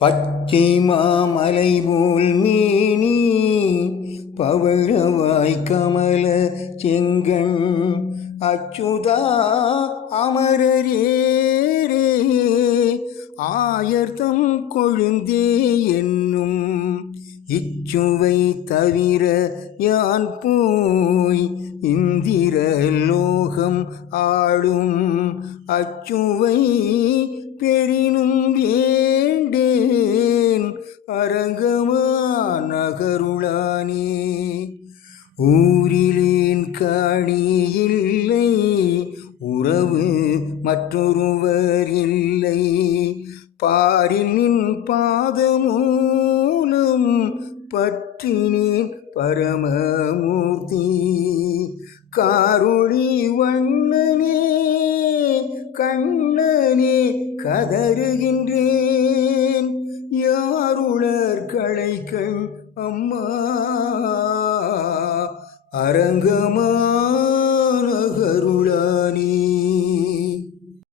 பச்சை மாமலை போல் மேனி பவழவாய் கமல செங்கண். அச்சுதா அமரரேரே ஆயர்தம் கொழுந்தே என்னும். இச்சுவை தவிர யான் போய் இந்திர லோகம் ஆடும் அச்சுவை பெரினும் வேண்டேன் அரங்கமா நகருளானே ஊரிலேன் காணி இல்லை உறவு மற்றொருவர் இல்லை. பாரில் நின் பாதமூலம் பற்றினேன் பரமமூர்த்தி. காரொளி வண்ணனே கண்ணனே கதறுகின்றேன் அழைக்கள் அம்மா அரங்கமா